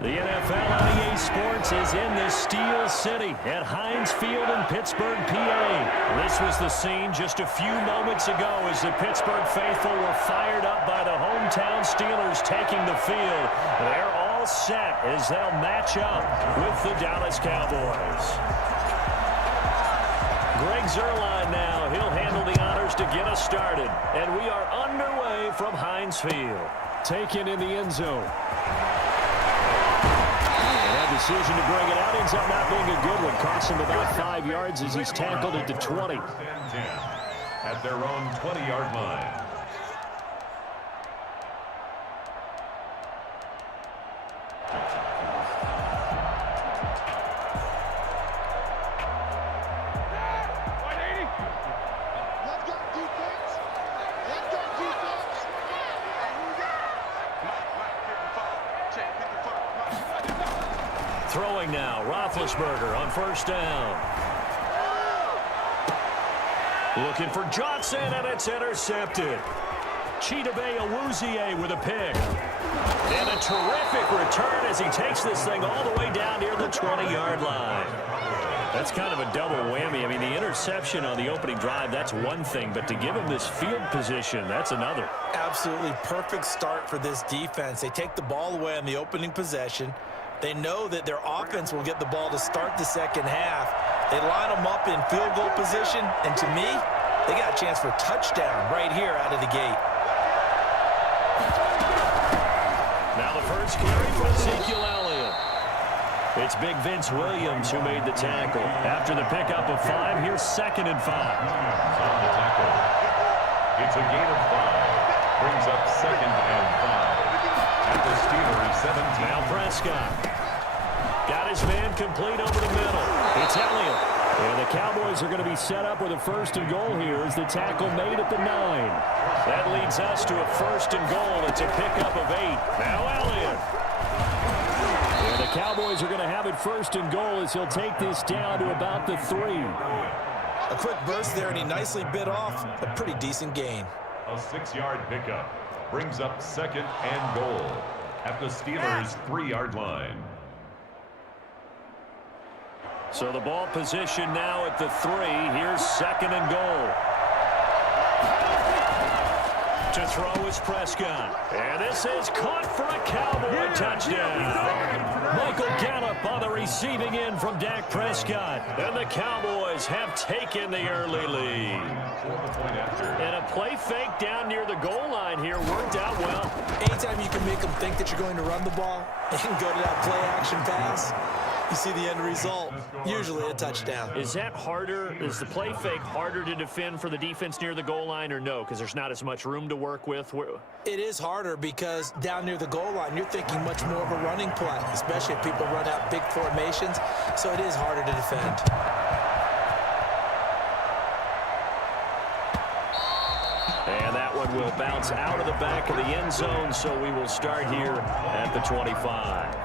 The NFL on EA Sports is in the Steel City at Heinz Field in Pittsburgh, PA. This was the scene just a few moments ago as the Pittsburgh faithful were fired up by the hometown Steelers taking the field. They're all set as they'll match up with the Dallas Cowboys. Greg Zuerlein now. He'll handle the honors to get us started. And we are underway from Heinz Field. Taken in the end zone. Decision to bring it out ends up not being a good one. Costs him about 5 yards as he's tackled at the 20. At their own 20-yard line. Throwing now, Roethlisberger on first down. Looking for Johnson, and it's intercepted. Chidobe Awuzie with a pick. And a terrific return as he takes this thing all the way down near the 20-yard line. That's kind of a double whammy. I mean, the interception on the opening drive, that's one thing, but to give him this field position, that's another. Absolutely perfect start for this defense. They take the ball away on the opening possession. They know that their offense will get the ball to start the second half. They line them up in field goal position, and to me, they got a chance for a touchdown right here out of the gate. Now the first carry for Ezekiel Elliott. It's Big Vince Williams who made the tackle. After the pickup of 5, here's 2nd and 5. On the tackle. It's a gain of 5. Brings up 2nd and 5. At the Steelers 17. Now Prescott. Got his man complete over the middle. It's Elliott. And the Cowboys are going to be set up with a 1st and goal here as the tackle made at the 9. That leads us to a 1st and goal. It's a pickup of 8. Now Elliott. And the Cowboys are going to have it 1st and goal as he'll take this down to about the 3. A quick burst there, and he nicely bit off a pretty decent gain. A 6-yard pickup. Brings up 2nd and goal at the Steelers' 3-yard line. So the ball position now at the 3. Here's 2nd and goal. To throw is Prescott. And this is caught for a Cowboy touchdown. Michael Gallup on the receiving end from Dak Prescott. And the Cowboys have taken the early lead. And a play fake down near the goal line here worked out well. Anytime you can make them think that you're going to run the ball and go to that play action pass, you see the end result, usually a touchdown. Is that harder? Is the play fake harder to defend for the defense near the goal line or no? Because there's not as much room to work with? It is harder because down near the goal line, you're thinking much more of a running play, especially if people run out big formations. So it is harder to defend. And that one will bounce out of the back of the end zone, so we will start here at the 25.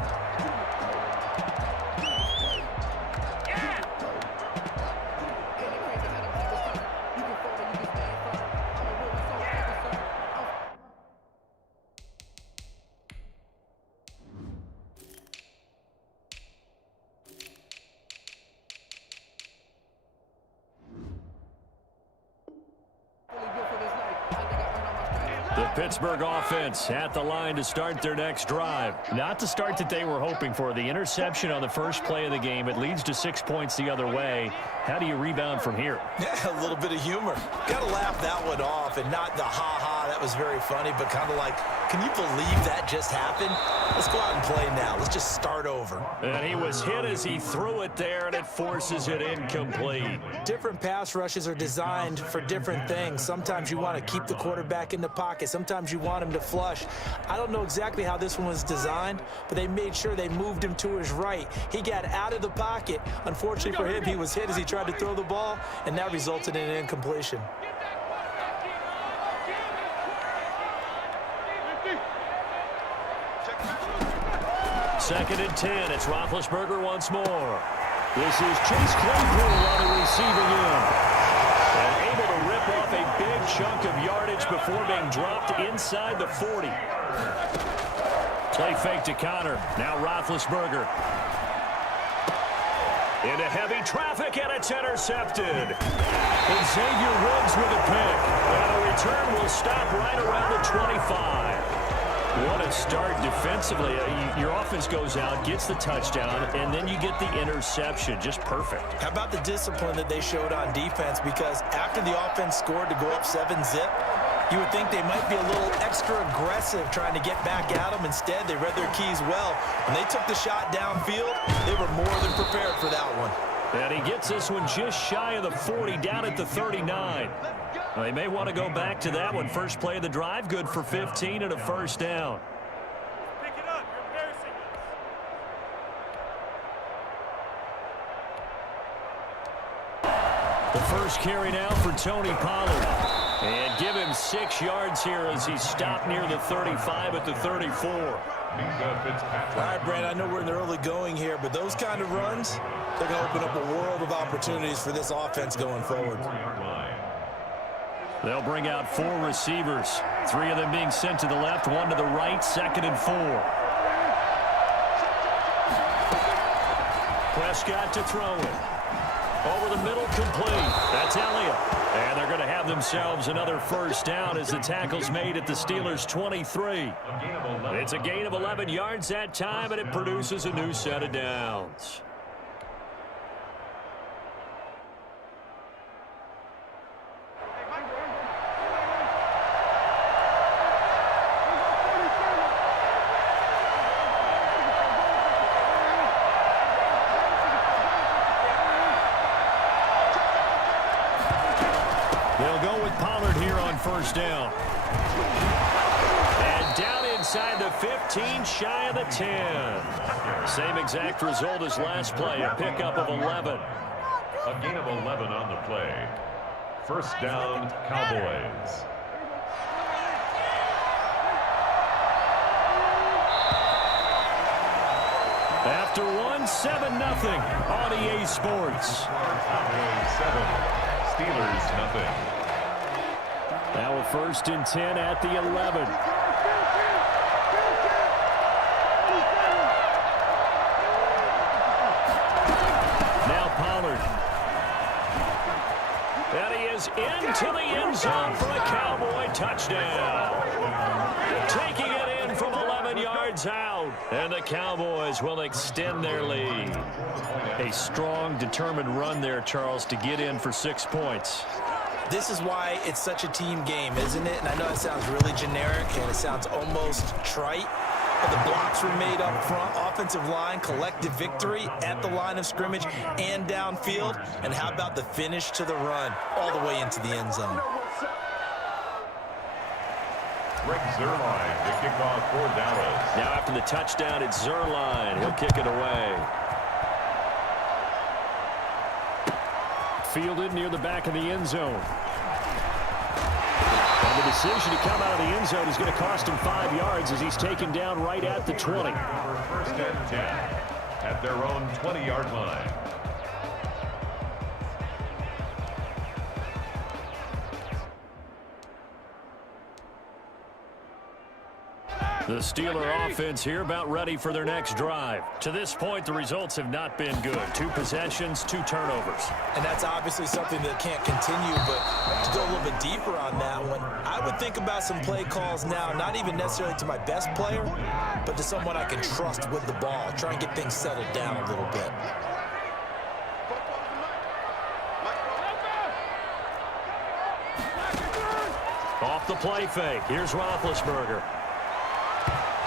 The Pittsburgh offense at the line to start their next drive. Not the start that they were hoping for. The interception on the first play of the game. It leads to 6 points the other way. How do you rebound from here? Yeah, a little bit of humor. Got to laugh that one off and not the ha-ha. That was very funny, but kind of like, can you believe that just happened? Let's go out and play now. Let's just start over. And he was hit as he threw it there, and it forces it incomplete. Different pass rushes are designed for different things. Sometimes you want to keep the quarterback in the pocket. Sometimes you want him to flush. I don't know exactly how this one was designed, but they made sure they moved him to his right. He got out of the pocket. Unfortunately for him, he was hit as he tried to throw the ball, and that resulted in an incompletion. Second and 10. It's Roethlisberger once more. This is Chase Claypool on the receiving end. And able to rip off a big chunk of yardage before being dropped inside the 40. Play fake to Connor. Now Roethlisberger. Into heavy traffic, and it's intercepted. And Xavier Woods with a pick. And the return will stop right around the 25. What a start defensively. Your offense goes out, gets the touchdown, and then you get the interception. Just perfect. How about the discipline that they showed on defense? Because after the offense scored to go up 7-zip, you would think they might be a little extra aggressive trying to get back at them. Instead, they read their keys well. When they took the shot downfield, they were more than prepared for that one. And he gets this one just shy of the 40, down at the 39. Well, they may want to go back to that one. First play of the drive, good for 15 and a first down. Pick it up. You're embarrassing us. The first carry now for Tony Pollard. And give him 6 yards here as he's stopped near the 35 at the 34. All right, Brandon, I know we're in the early going here, but those kind of runs, they're going to open up a world of opportunities for this offense going forward. They'll bring out 4 receivers, 3 of them being sent to the left, 1 to the right, 2nd and 4. Prescott to throw it. Over the middle, complete. That's Elliott. And they're going to have themselves another first down as the tackle's made at the Steelers' 23. It's a gain of 11 yards that time, and it produces a new set of downs. They'll go with Pollard here on first down. And down inside the 15, shy of the 10. Same exact result as last play, a pickup of 11. A gain of 11 on the play. First down, Cowboys. After 7-0 on EA Sports. Cowboys 7, Steelers nothing. Now a 1st and 10 at the 11. Now Pollard. And he is into the end zone for a Cowboy touchdown. Taking it in from 11 yards out. And the Cowboys will extend their lead. A strong, determined run there, Charles, to get in for 6 points. This is why it's such a team game, isn't it? And I know it sounds really generic and it sounds almost trite, but the blocks were made up front, offensive line, collective victory at the line of scrimmage and downfield. And how about the finish to the run all the way into the end zone? Greg Zuerlein to kick off for Dallas. Now after the touchdown, it's Zuerlein. He'll kick it away. Fielded near the back of the end zone. And the decision to come out of the end zone is going to cost him 5 yards as he's taken down right at the 20. First and 10 at their own 20-yard line. The Steeler offense here about ready for their next drive. To this point, the results have not been good. 2 possessions, 2 turnovers. And that's obviously something that can't continue, but to go a little bit deeper on that one, I would think about some play calls now, not even necessarily to my best player, but to someone I can trust with the ball. Try and get things settled down a little bit. Off the play fake. Here's Roethlisberger.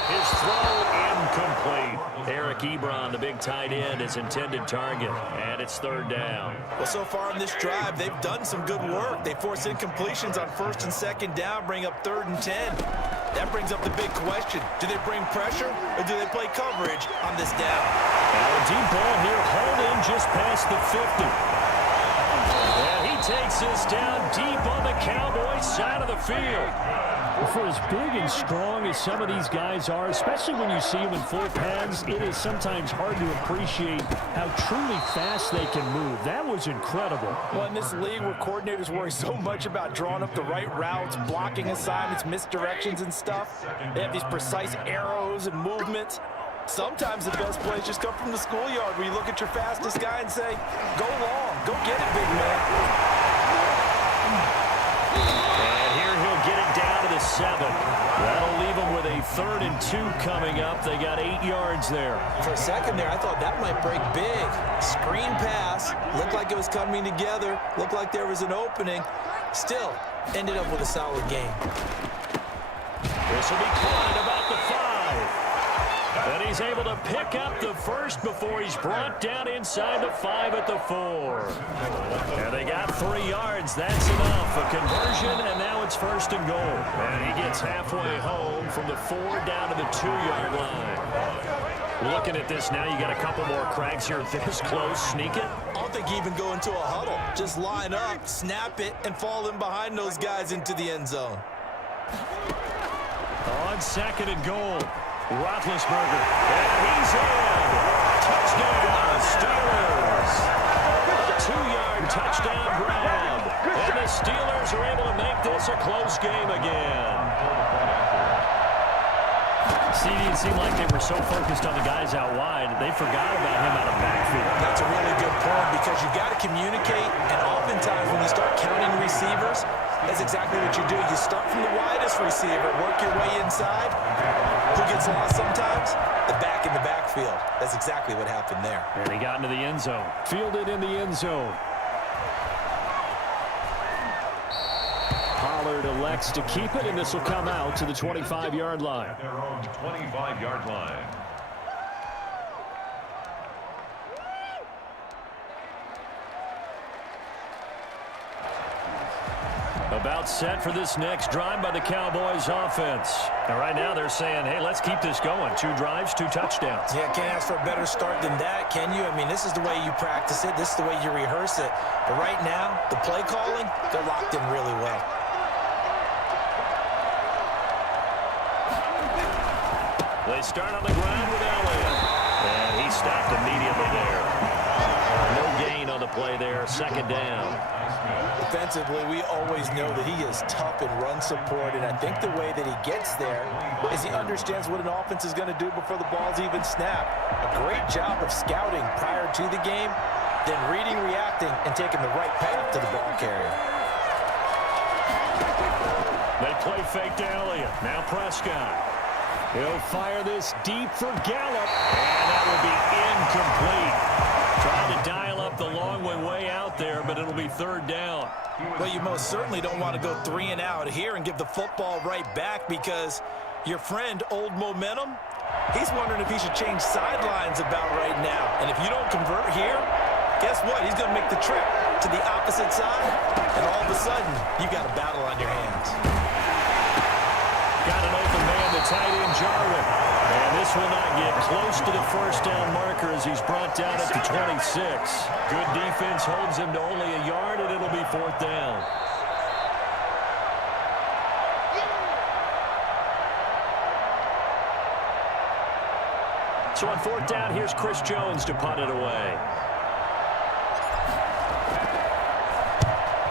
His throw incomplete. Eric Ebron, the big tight end, his intended target. And it's 3rd down. Well, so far in this drive, they've done some good work. They force incompletions on 1st and 2nd down, bring up 3rd and 10. That brings up the big question. Do they bring pressure or do they play coverage on this down? Now a deep ball here, hauled in just past the 50. And he takes this down deep on the Cowboys side of the field. For as big and strong as some of these guys are, especially when you see them in full pads, it is sometimes hard to appreciate how truly fast they can move. That was incredible. Well, in this league where coordinators worry so much about drawing up the right routes, blocking assignments, misdirections and stuff, they have these precise arrows and movements. Sometimes the best plays just come from the schoolyard where you look at your fastest guy and say, go long, go get it, big man. And here he'll get it down to the 7. That'll leave him with a 3rd and 2 coming up. They got 8 yards there. For a second there, I thought that might break big. Screen pass, looked like it was coming together, looked like there was an opening. Still, ended up with a solid game. This will be caught at about the 5. And he's able to pick up the first before he's brought down inside the 5 at the 4. And they got 3 yards. That's enough. A conversion, and now it's 1st and goal. And he gets halfway home from the 4 down to the 2-yard line. Looking at this now, you got a couple more cracks here this close. Sneak it. I don't think you even go into a huddle. Just line up, snap it, and fall in behind those guys into the end zone. On 2nd and goal. Roethlisberger, and he's in. Touchdown, Steelers. A 2-yard touchdown grab. And the Steelers are able to make this a close game again. See, it seemed like they were so focused on the guys out wide, they forgot about him out of backfield. That's a really good point because you got to communicate, and oftentimes when you start counting receivers, that's exactly what you do. You start from the widest receiver, work your way inside. Who gets lost sometimes? The back in the backfield. That's exactly what happened there. And he got into the end zone. Fielded in the end zone. Pollard elects to keep it, and this will come out to the 25-yard line. Their own 25-yard line. About set for this next drive by the Cowboys offense. And right now they're saying, hey, let's keep this going. 2 drives, 2 touchdowns. Yeah, can't ask for a better start than that, can you? I mean, this is the way you practice it. This is the way you rehearse it. But right now, the play calling, they're locked in really well. They start on the ground with Elliott. And he stopped immediately there. No gain on the play there. 2nd down. Defensively, we always know that he is tough in run support, and I think the way that he gets there is he understands what an offense is going to do before the ball's even snapped. A great job of scouting prior to the game, then reading, reacting, and taking the right path to the ball carrier. They play fake to Elliott. Now Prescott. He'll fire this deep for Gallup, and that will be incomplete. Trying to dial up the long way out there, but it'll be 3rd down. Well, you most certainly don't want to go 3 and out here and give the football right back because your friend, Old Momentum, he's wondering if he should change sidelines about right now. And if you don't convert here, guess what? He's going to make the trip to the opposite side, and all of a sudden, you've got a battle on your hands. Got an open man, the tight end, Jarwin. And this will not get close to the 1st down marker as he's brought down at the 26. Good defense holds him to only a yard, and it'll be 4th down. So on 4th down, here's Chris Jones to punt it away.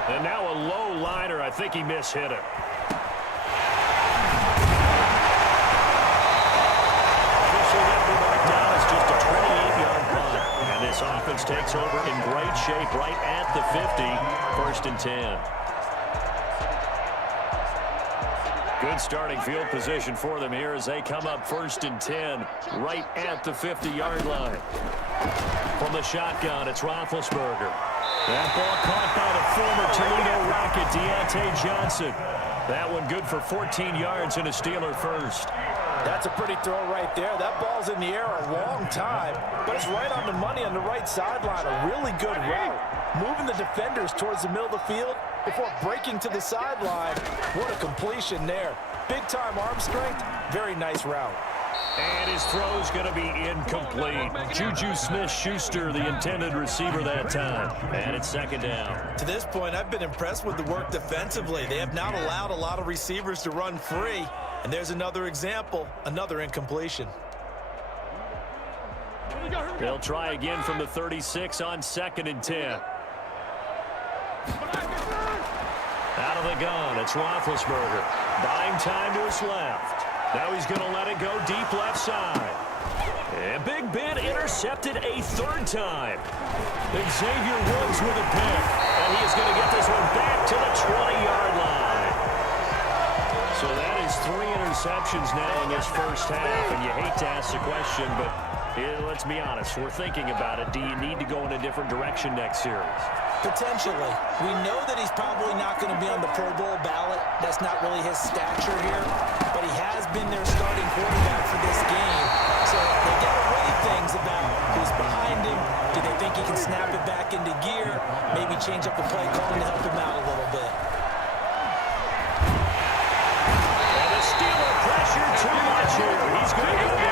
And now a low liner. I think he mishit it. This offense takes over in great shape right at the 50, 1st and 10. Good starting field position for them here as they come up 1st and 10 right at the 50-yard line. From the shotgun, it's Roethlisberger. That ball caught by the former Toledo Rocket, Deontay Johnson. That one good for 14 yards and a Steeler first. That's a pretty throw right there. That ball's in the air a long time, but it's right on the money on the right sideline. A really good route. Moving the defenders towards the middle of the field before breaking to the sideline. What a completion there. Big-time arm strength. Very nice route. And his throw's going to be incomplete. Juju Smith-Schuster, the intended receiver that time. And it's second down. To this point, I've been impressed with the work defensively. They have not allowed a lot of receivers to run free. And there's another example, another incompletion. They'll try again from the 36 on 2nd and 10. Out of the gun, it's Roethlisberger. Buying time to his left. Now he's going to let it go deep left side. And Big Ben intercepted a 3rd time. Xavier Woods with a pick. And he is going to get this one back to the 20-yard line. So that is 3 interceptions now in this first half. And you hate to ask the question, but let's be honest. We're thinking about it. Do you need to go in a different direction next series? Potentially. We know that he's probably not going to be on the Pro Bowl ballot. That's not really his stature here. But he has been their starting quarterback for this game. So they got to weigh things about who's behind him. Do they think he can snap it back into gear? Maybe change up the play calling to help him out a little bit. And the Steeler pressure too much here. He's going to go down.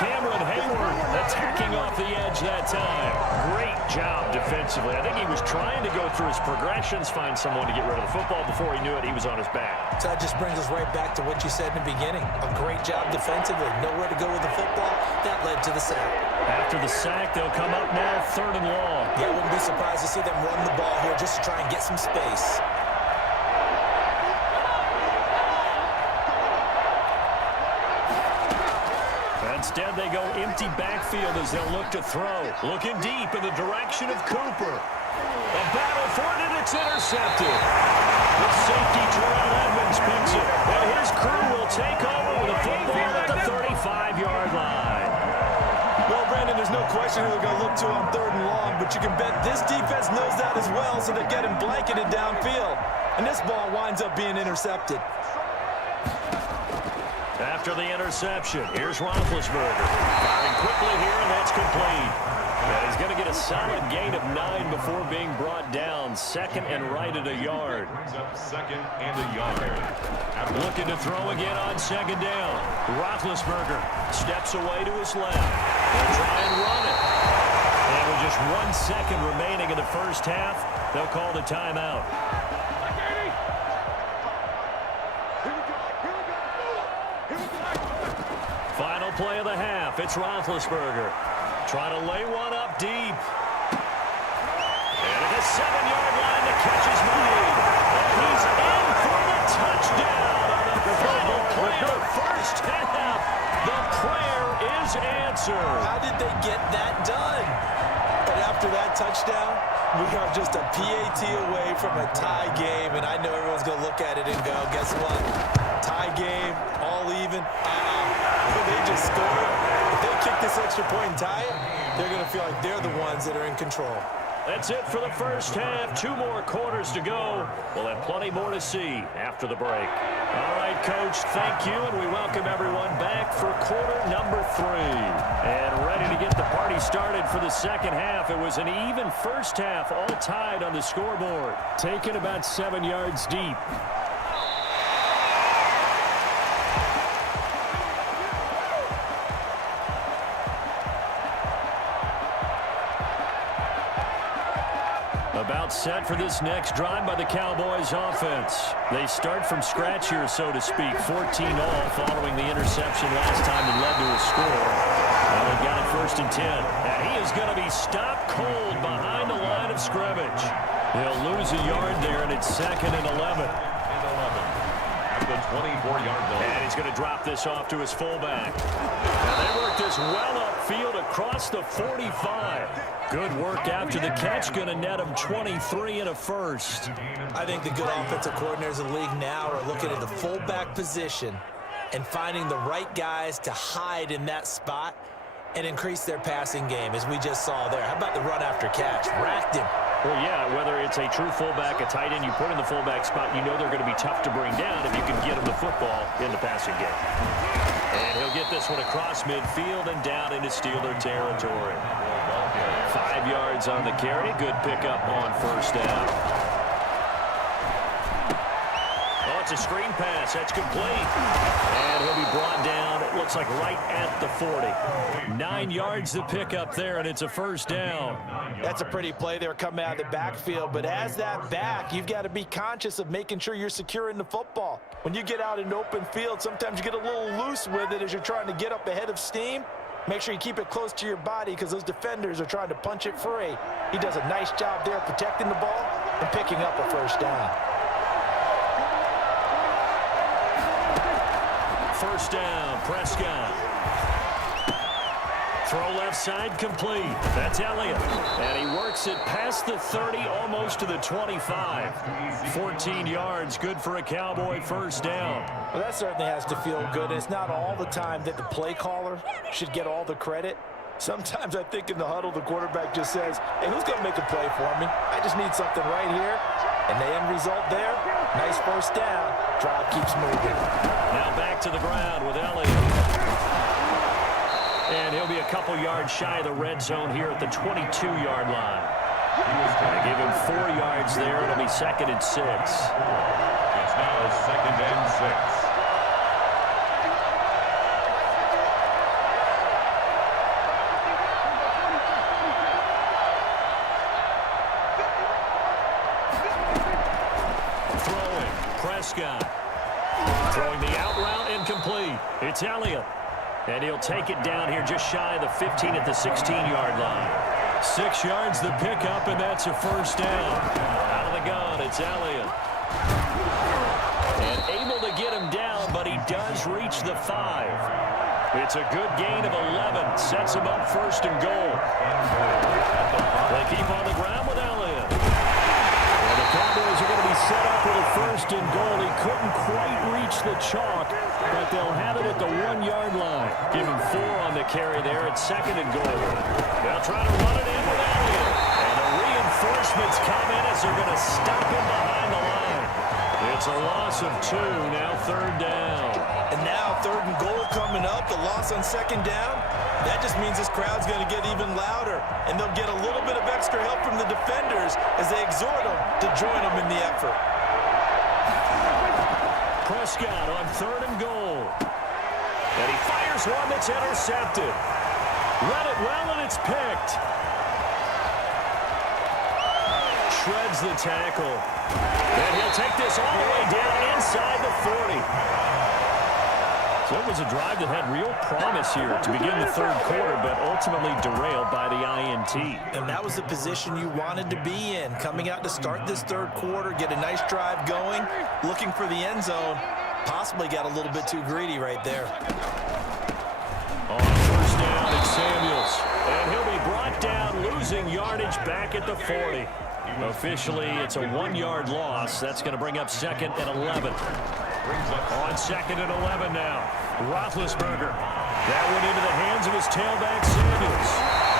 Cameron Hayward attacking off the edge that time. Great job defensively. I think he was trying to go through his progressions, find someone to get rid of the football. Before he knew it, he was on his back. So that just brings us right back to what you said in the beginning. A great job defensively. Nowhere to go with the football. That led to the sack. After the sack, they'll come up now 3rd and long. Yeah, I wouldn't be surprised to see them run the ball here just to try and get some space. Instead, they go empty backfield as they'll look to throw. Looking deep in the direction of Cooper. A battle for it, and it's intercepted. The safety, Terrell Edmonds, picks it. And his crew will take over with a football at the 35-yard line. Well, Brandon, there's no question who they're going to look to on 3rd and long, but you can bet this defense knows that as well, so they're getting blanketed downfield. And this ball winds up being intercepted. After the interception, here's Roethlisberger. Firing quickly here, and that's complete. And he's going to get a solid gain of 9 before being brought down. 2nd and right at a yard. Brings up 2nd and a yard. Looking to throw again on 2nd down. Roethlisberger steps away to his left. They'll try and run it. And with just 1 second remaining in the first half, they'll call the timeout. Final play of the half. It's Roethlisberger. Trying to lay one up deep. And at the 7-yard line, the catch is made. And he's in for the touchdown on the final play of the first half. The prayer is answered. How did they get that done? And after that touchdown, we are just a PAT away from a tie game. And I know everyone's going to look at it and go, guess what? Tie game, all even. They just scored. If they kick this extra point and tie it, they're going to feel like they're the ones that are in control. That's it for the first half. 2 more quarters to go. We'll have plenty more to see after the break. All right, Coach, thank you, and we welcome everyone back for quarter number 3. And ready to get the party started for the second half. It was an even first half, all tied on the scoreboard. Taken about 7 yards deep. About set for this next drive by the Cowboys offense. They start from scratch here, so to speak. 14-all following the interception last time that led to a score. And they've got it 1st and 10. And he is going to be stopped cold behind the line of scrimmage. They'll lose a yard there, and it's 2nd and 11. At the 24-yard line. And he's going to drop this off to his fullback. And they work this well upfield across the 45. Good work after the catch. Going to net him 23 and a first. I think the good offensive coordinators in the league now are looking at the fullback position and finding the right guys to hide in that spot and increase their passing game, as we just saw there. How about the run after catch? Racked him. Well, yeah, whether it's a true fullback, a tight end you put in the fullback spot, you know they're going to be tough to bring down if you can get them the football in the passing game. And he'll get this one across midfield and down into Steeler territory. 5 yards on the carry. Good pickup on 1st down. Oh, It's a screen pass. That's complete. And he'll be brought down, it looks like right at the 40. 9 yards to pick up there, and it's a first down. That's a pretty play there coming out of the backfield. But as that back, you've got to be conscious of making sure you're securing the football. When you get out in open field, sometimes you get a little loose with it as you're trying to get up ahead of steam. Make sure you keep it close to your body because those defenders are trying to punch it free. He does a nice job there protecting the ball and picking up a first down. First down, Prescott. Throw left side complete. That's Elliott. And he works it past the 30, almost to the 25. 14 yards, good for a Cowboy first down. Well, that certainly has to feel good. It's not all the time that the play caller should get all the credit. Sometimes I think in the huddle, the quarterback just says, hey, who's going to make a play for me? I just need something right here. And the end result there, nice first down. Drive keeps moving. Now back to the ground with Elliott. And he'll be a couple yards shy of the red zone here at the 22-yard line. They give him 4 yards there. It'll be 2nd and 6. It's now 2nd and 6. Throwing, Prescott. Throwing the out route, incomplete. It's Elliott. And he'll take it down here just shy of the 15 at the 16-yard line. 6 yards the pickup, and that's a first down. Out of the gun, it's Elliott. And able to get him down, but he does reach the 5. It's a good gain of 11. Sets him up 1st and goal. They keep on the ground with Elliott. And the Cowboys are going to be set up with a 1st and goal. He couldn't quite reach the chalk, but they'll have it at the 1-yard line. Give him 4 on the carry there at 2nd and goal. They'll try to run it in with Elliott. And the reinforcements come in as they're going to stop him behind the line. It's a loss of 2, now 3rd down. And now 3rd and goal coming up, the loss on 2nd down. That just means this crowd's going to get even louder. And they'll get a little bit of extra help from the defenders as they exhort them to join them in the effort. Prescott on 3rd and goal. And he fires one that's intercepted. Read it well, and it's picked. Shreds the tackle. And he'll take this all the way down inside the 40. So it was a drive that had real promise here to begin the 3rd quarter, but ultimately derailed by the INT. And that was the position you wanted to be in. Coming out to start this 3rd quarter, get a nice drive going, looking for the end zone. Possibly got a little bit too greedy right there. On 1st down, it's Samuels. And he'll be brought down, losing yardage back at the 40. Officially, it's a 1-yard loss. That's going to bring up 2nd and 11. On 2nd and 11 now. Roethlisberger. That went into the hands of his tailback, Samuels.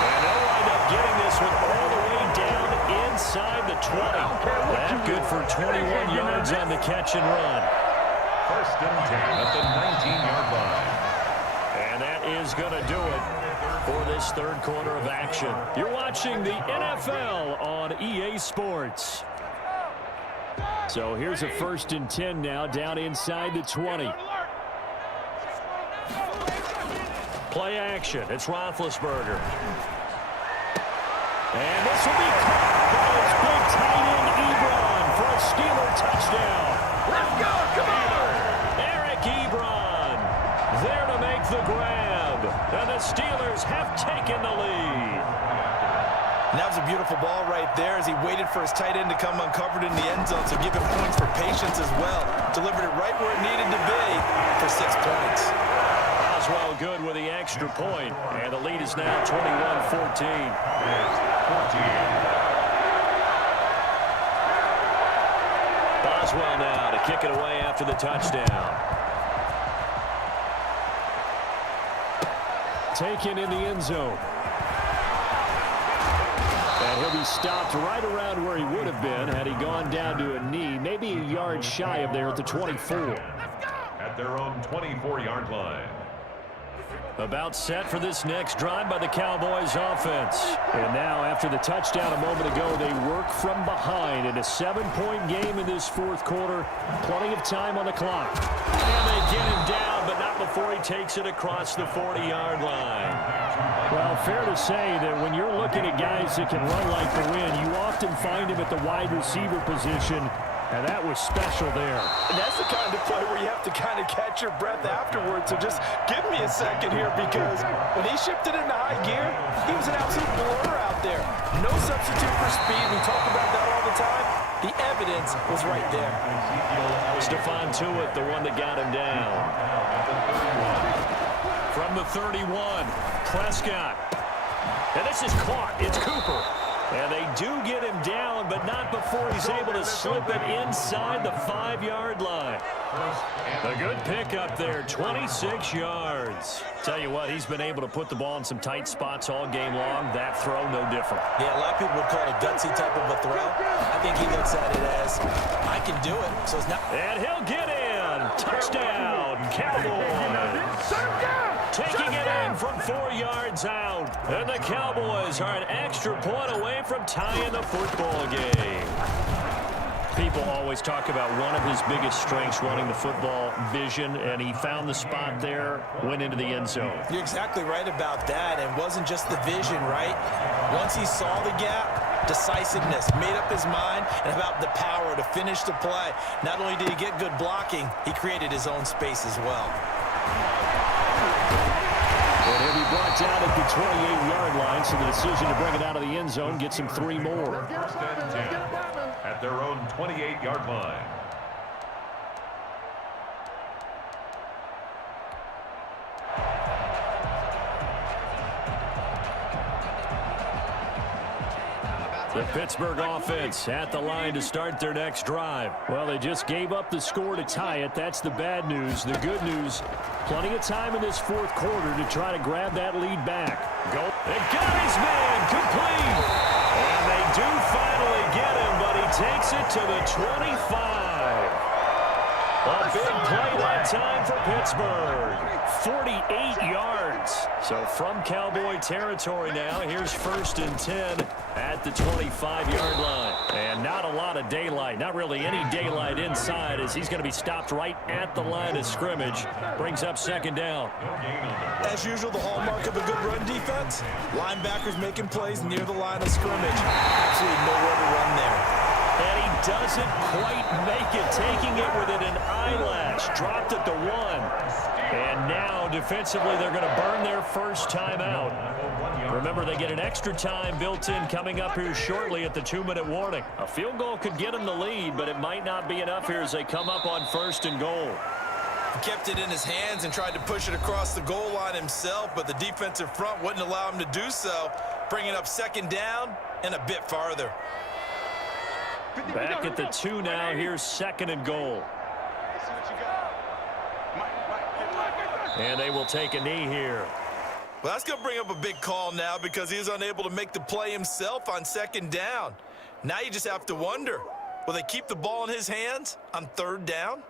And they'll wind up getting this one all the way down inside the 20. That good for 21 yards on the catch and run. 1st and 10 at the 19-yard line. And that is going to do it for this 3rd quarter of action. You're watching the NFL on EA Sports. So here's a 1st and 10 now, down inside the 20. Play action. It's Roethlisberger. And this will be caught by his big tight end, Ebron, for a Steeler touchdown. Let's go, come on! Eric Ebron there to make the grab. And the Steelers have taken the lead. And that was a beautiful ball right there as he waited for his tight end to come uncovered in the end zone, so give him points for patience as well. Delivered it right where it needed to be for 6 points. Boswell good with the extra point, and the lead is now 21-14. Boswell now to kick it away after the touchdown. Taken in the end zone. And he'll be stopped right around where he would have been had he gone down to a knee, maybe a yard shy of there at the 24. At their own 24-yard line. About set for this next drive by the Cowboys offense. And now, after the touchdown a moment ago, they work from behind in a 7-point game in this fourth quarter. Plenty of time on the clock. And they get him down, but not before he takes it across the 40-yard line. Well, fair to say that when you're looking at guys that can run like the wind, you often find him at the wide receiver position. And that was special there. And that's the kind of play where you have to kind of catch your breath afterwards. So just give me a second here, because when he shifted into high gear, he was an absolute blur out there. No substitute for speed. We talk about that all the time. The evidence was right there. Stephon Tuitt, the one that got him down. From the 31, Prescott. And this is caught. It's Cooper. And they do get him down, but not before he's able to slip it inside the 5-yard line. A good pickup there, 26 yards. Tell you what, he's been able to put the ball in some tight spots all game long. That throw, no different. Yeah, a lot of people would call it a gutsy type of a throw. I think he looks at it as, I can do it. So it's not. And he'll get in. Touchdown, Cowboys. Taking it in from 4 yards out. And the Cowboys are an extra point away from tying the football game. People always talk about one of his biggest strengths running the football, vision, and he found the spot there, went into the end zone. You're exactly right about that. And it wasn't just the vision, right? Once he saw the gap, decisiveness, made up his mind, and about the power to finish the play. Not only did he get good blocking, he created his own space as well. And he'll be brought down at the 28-yard line, so the decision to bring it out of the end zone gets him 3 more. First and 10 at their own 28-yard line. The Pittsburgh offense at the line to start their next drive. Well, they just gave up the score to tie it. That's the bad news. The good news, plenty of time in this fourth quarter to try to grab that lead back. Go. They got his man complete. And they do finally get him, but he takes it to the 25. A big play that time for Pittsburgh. 48 yards. So from Cowboy territory now, here's 1st and 10 at the 25-yard line. And not a lot of daylight, not really any daylight inside, as he's going to be stopped right at the line of scrimmage. Brings up 2nd down. As usual, the hallmark of a good run defense, linebackers making plays near the line of scrimmage. Absolutely nowhere to run there. And he doesn't quite make it, taking it within an eyelash. Dropped at the 1. And now, defensively, they're going to burn their first time out. Remember, they get an extra time built in coming up here shortly at the 2-minute warning. A field goal could get them the lead, but it might not be enough here as they come up on 1st and goal. He kept it in his hands and tried to push it across the goal line himself, but the defensive front wouldn't allow him to do so, bringing up 2nd down and a bit farther. Back at the 2 now. Here's 2nd and goal. And they will take a knee here. Well, that's going to bring up a big call now because he was unable to make the play himself on 2nd down. Now you just have to wonder, will they keep the ball in his hands on 3rd down?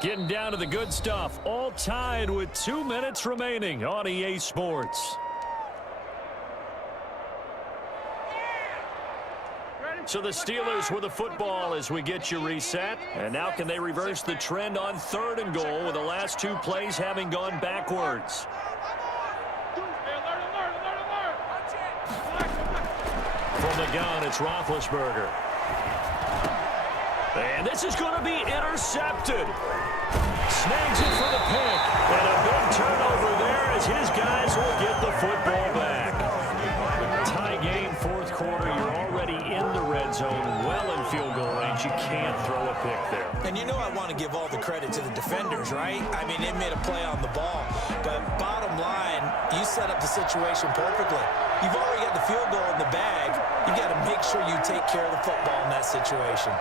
Getting down to the good stuff. All tied with 2 minutes remaining on EA Sports. So the Steelers with the football as we get you reset. And now can they reverse the trend on 3rd and goal with the last 2 plays having gone backwards? From the gun, it's Roethlisberger. And this is going to be intercepted. Snags it for the pick. And a big turnover there as his guys will get the football back. Tie game, 4th quarter. You're already in the red zone, well in field goal range. You can't throw a pick there. And you know I want to give all the credit to the defenders, right? I mean, they made a play on the ball. But bottom line, you set up the situation perfectly. You've already got the field goal in the bag. You got to make sure you take care of the football in that situation.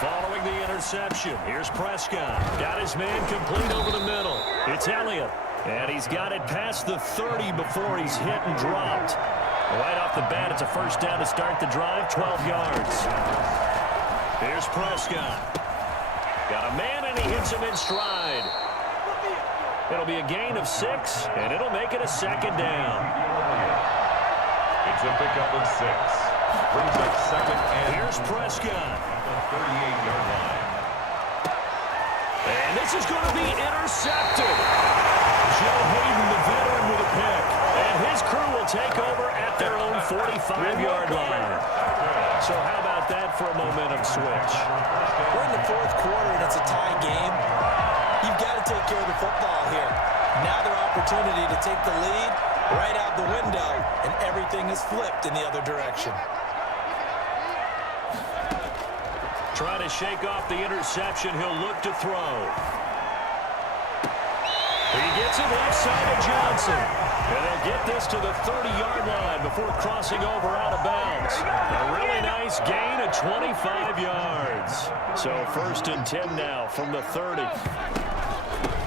Following the interception, here's Prescott. Got his man complete over the middle. It's Elliott. And he's got it past the 30 before he's hit and dropped. Right off the bat, it's a 1st down to start the drive, 12 yards. Here's Prescott. Got a man, and he hits him in stride. It'll be a gain of 6, and it'll make it a second down. It's a pickup of 6. Brings up second and... Here's Prescott. At the 38-yard line. And this is going to be intercepted. Joe Hayden, the veteran, with a pick. And his crew will take over at their own 45-yard line. So how about that for a momentum switch? We're in the fourth quarter, and it's a tie game. You've got to take care of the football here. Now their opportunity to take the lead right out the window, and everything is flipped in the other direction. Trying to shake off the interception. He'll look to throw. He gets it left side of Johnson. And they'll get this to the 30-yard line before crossing over out of bounds. A really nice gain of 25 yards. So 1st and 10 now from the 30.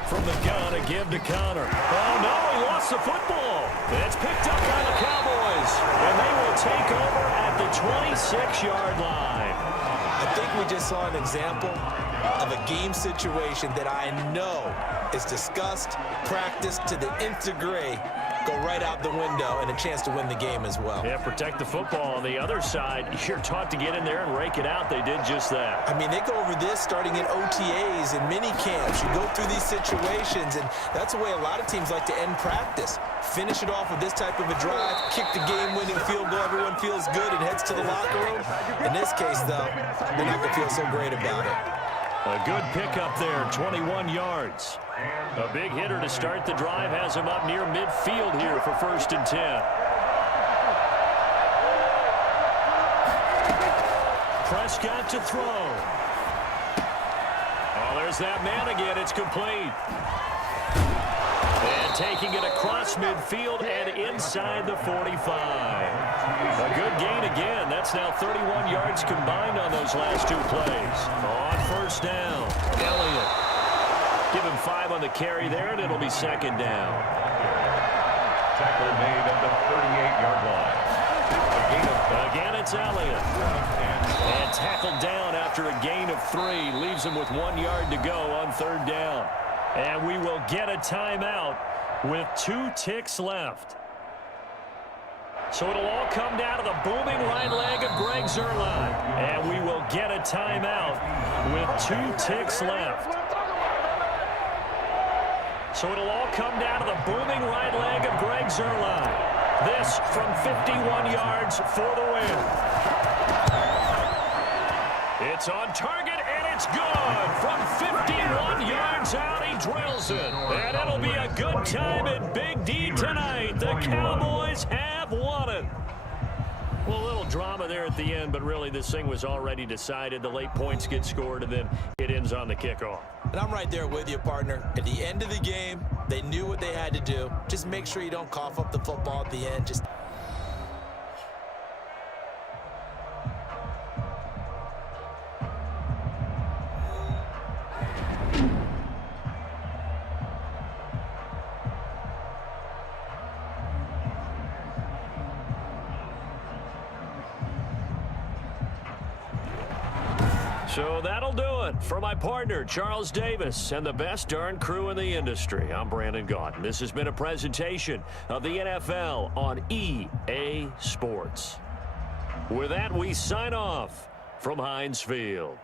From the gun, a give to Connor. Oh, no, he lost the football. It's picked up by the Cowboys. And they will take over at the 26-yard line. I think we just saw an example of a game situation that I know is discussed, practiced to the nth degree, go right out the window, and a chance to win the game as well. Yeah, protect the football. On the other side, you're taught to get in there and rake it out. They did just that. I mean, they go over this starting in OTAs and mini camps. You go through these situations, and that's the way a lot of teams like to end practice. Finish it off with this type of a drive, kick the game-winning field goal. Everyone feels good and heads to the locker room. In this case, though, they're not going to feel so great about it. A good pickup there, 21 yards. A big hitter to start the drive has him up near midfield here for 1st and 10. Prescott to throw. Oh, there's that man again. It's complete. And taking it across midfield and inside the 45. A good gain again. That's now 31 yards combined on those last 2 plays. On 1st down, Elliott. Give him 5 on the carry there, and it'll be 2nd down. Tackle made at the 38-yard line. Again, it's Elliott. And tackled down after a gain of 3. Leaves him with 1 yard to go on 3rd down. And we will get a timeout with 2 ticks left. So it'll all come down to the booming right leg of Greg Zuerlein. And we will get a timeout with 2 ticks left. So it'll all come down to the booming right leg of Greg Zuerlein. This from 51 yards for the win. It's on target, and it's good. From 51 yards out, he drills it. And it'll be a good time at Big D tonight. The Cowboys have won it. Well, a little drama there at the end, but really this thing was already decided. The late points get scored, and then it ends on the kickoff. And I'm right there with you, partner. At the end of the game, they knew what they had to do. Just make sure you don't cough up the football at the end. Just So that'll do it for my partner, Charles Davis, and the best darn crew in the industry. I'm Brandon Gaudin. This has been a presentation of the NFL on EA Sports. With that, we sign off from Heinz Field.